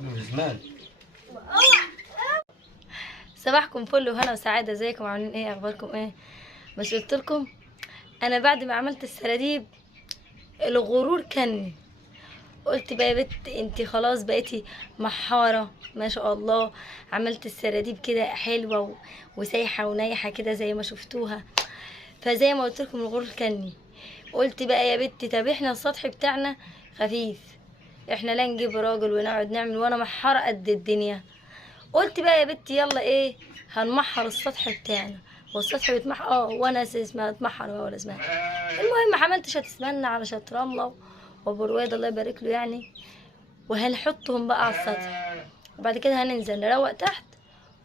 قبل زمان. صباحكم فل وهنا وسعاده، ازيكم عاملين ايه؟ اخباركم ايه؟ مش قلت لكم انا بعد ما عملت السراديب الغرور كني، قلت بقى يا بت انتي خلاص بقيتي محاره ما شاء الله، عملت السراديب كده حلوه وسايحه ونايحه كده زي ما شفتوها. فزي ما قلت لكم الغرور كني، قلت بقى يا بت طب احنا السطح بتاعنا خفيف، احنا لا نجيب راجل ونقعد نعمل وانا محاره قد الدنيا. قلت بقى يا بنتي يلا ايه هنمحر السطح بتاعنا، والسطح بيتمحر وانا اسمها اتمحر ولا اسمها. المهم عملت شويه اسمنه على شويه رمله وبرواد الله يبارك له يعني، وهنحطهم بقى على السطح. وبعد كده هننزل نروق تحت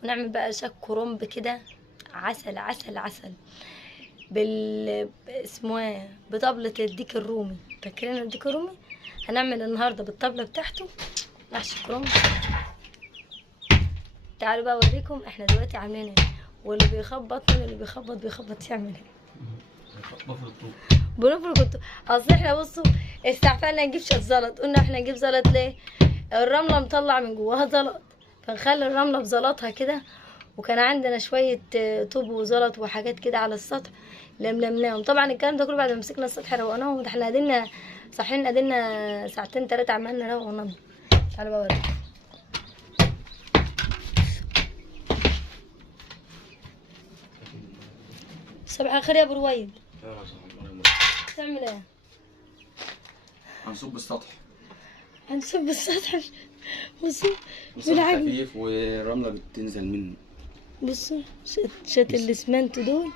ونعمل بقى شك كرنب كده، عسل عسل عسل اسمه ايه، بطبلة الديك الرومي. فاكرين الديك الرومي؟ هنعمل النهارده بالطبلة بتاعته محشي كرنب. تعالوا بقى اوريكم احنا دلوقتي عاملين ايه، واللي بيخبط من اللي بيخبط يعمل ايه. بنفرك الطوب. اصل احنا بصوا استعفلنا نجيب شويه زلط، قلنا احنا نجيب زلط ليه؟ الرمله مطلع من جواها زلط، فنخلي الرمله بزلطها كده. وكان عندنا شويه طوب وزلط وحاجات كده على السطح لملمناهم. طبعا الكلام ده كله بعد ما مسكنا السطح روقناهم، ده احنا قعدنا صاحيين قعدنا ساعتين 3 عمالنا نروق وننضف. تعالوا بقى اوريكم. صباح الخير يا ابو رويد. تعمل ايه؟ هنصب السطح. هنصب السطح. بصوا بالعجل خفيف والرمله بتنزل منه. بصوا شات الاسمنت دول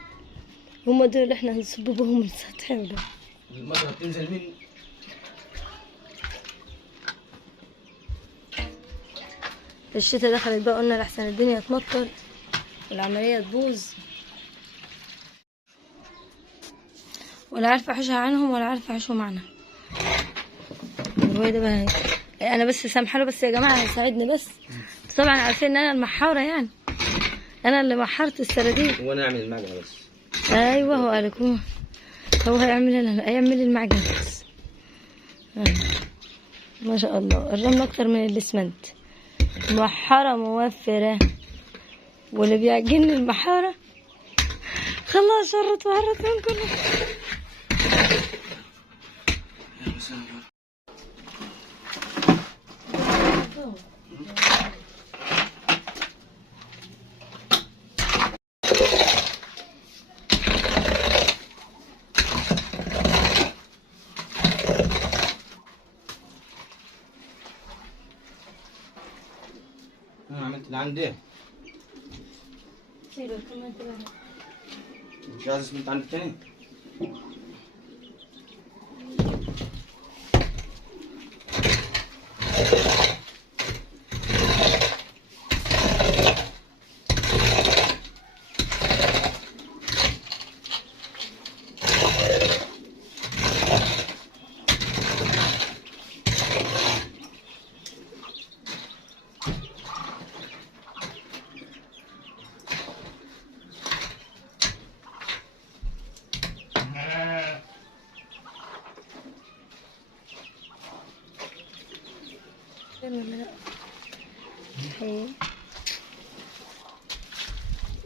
هما دول اللي احنا هنصب بهم السطح ولا الميه بتنزل منه. الشتا دخلت بقى، قلنا لحسن الدنيا تمطر والعمليه تبوظ، ولا عارفه احوشها عنهم ولا عارفه احوشهم عنها. الرواية ده بقى انا بس سامحه له بس يا جماعه هيساعدني بس. طبعا عارفين ان انا المحاره يعني، انا اللي محرت السراديب. هو انا اعمل المعجنه بس. ايوه هو قالك هو هيعمل المعجن بس. ما شاء الله الرمل اكتر من الاسمنت، محاره موفره. واللي بيعجن المحاره خلاص شرط وهرت من كله. انا عملت اللي عندي. مش عايز اسمنت عند التاني.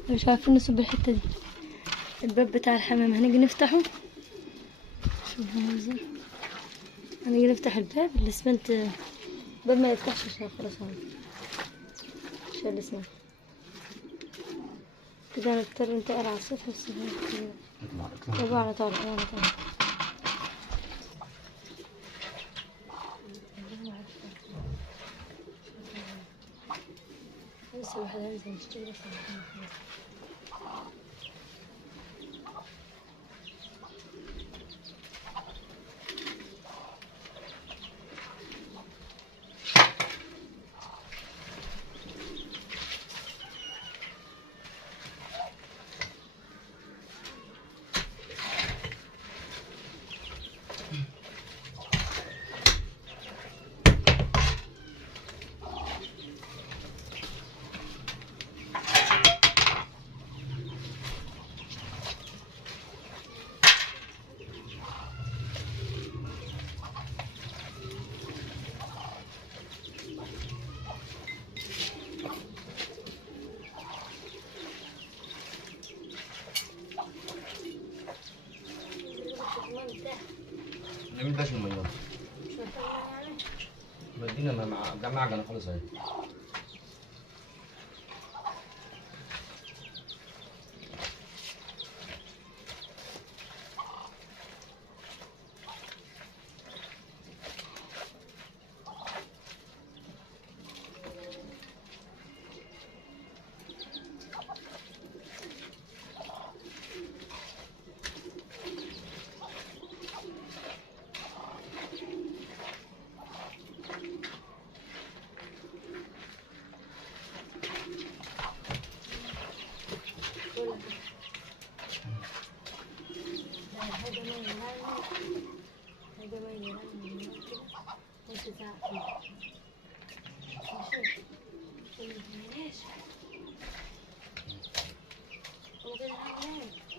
مش عارفين نصب الحته دي. الباب بتاع الحمام هنيجي نفتحه، شوف المنظر. هنيجي نفتح الباب الاسمنت الباب ما يفتحش عشان خلاص اهو شال الاسمنت كده. هنضطر ننتقل على السطح بس طبعا على طارق لسه الواحد هينزل نشتري بس. نعمل باش المية بدينا مع معجنة خالص اهي.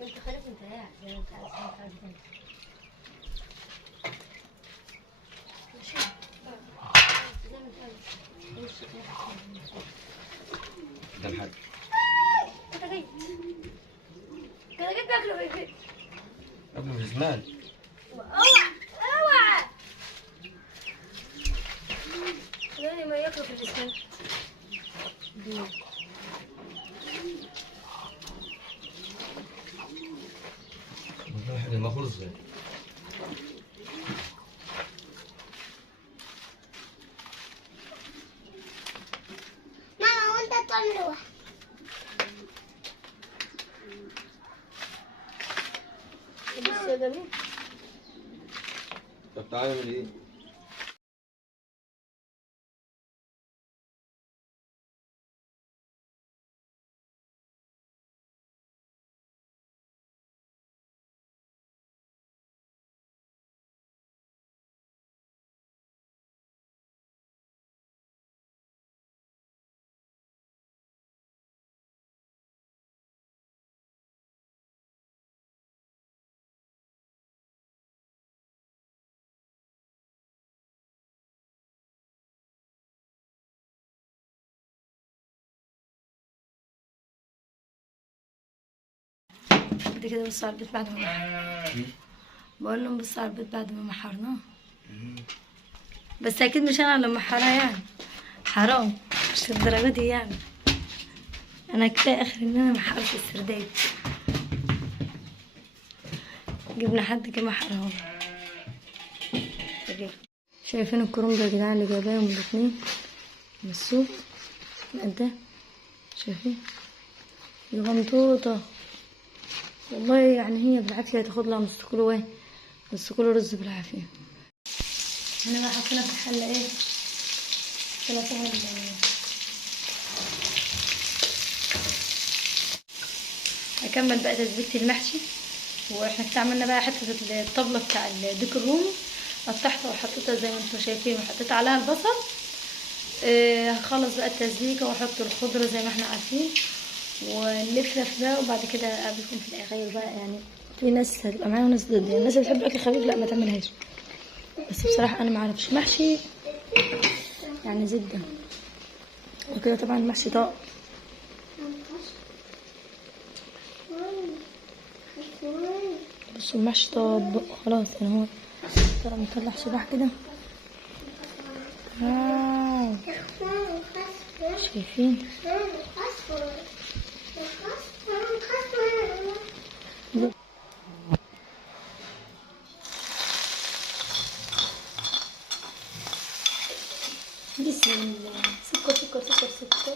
انت خليك انت قاعد زي ما انت عايز ماشي زي ما انت عايز. ده الحاج انت جيت كده جيت باكله في البيت قبل من زمان. اوعى اوعى يعني ما ياكلوا في الاسمنت. ما خلص ازاي؟ ماما وانت تعمل واحد. بص يا جميل. طب تعالى نعمل ايه؟ انت كده بص على البيت بعد ما بقول لهم بص على البيت بعد ما محرناه. بس اكيد مش انا اللي محراه يعني، حرام مش للدرجه دي يعني. انا كفايه اخر ان انا محرت السرداب، جبنا حد كده محرهم. شايفين الكرنب يا جدعان اللي جايباهم الاتنين من السوق ده؟ شايفين الغنطوطه والله يعني هي بالعافيه تاخد لها نص كيلو ايه، نص كيلو رز بالعافيه. هنا بقى حطينا في الحله ايه، حطينا فيها هكمل بقى تسبيكة المحشي. واحنا استعملنا بقى حته الطبله بتاع الديك الرومي، قطعتها وحطيتها زي ما انتم شايفين وحطيت عليها البصل. هخلص بقى التسبيكه واحط الخضره زي ما احنا عارفين ونلفلف بقى، وبعد كده اقابلكم في الاخير بقى. يعني في ناس هتبقى معايا وناس ضد، يعني الناس اللي بتحب الاكل الخفيف لا ما تعملهاش، بس بصراحه انا ما اعرفش محشي يعني زبده وكده. طبعا المحشي طاق بصوا المحشي طاب خلاص يعني. هو طلع مطلع شبح كده. واو شايفين بسم الله. سكر سكر سكر سكر.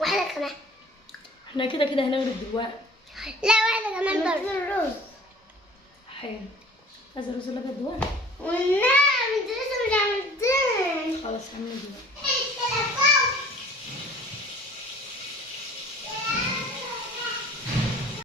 واحدة كمان. احنا كده كده هنغرب دلوقتي. لا واحدة كمان برضه. الرز. حلو. عايزة الرز الابيض دلوقتي؟ والنعم انت لسه مش عملتيه. خلاص هعمله دلوقتي.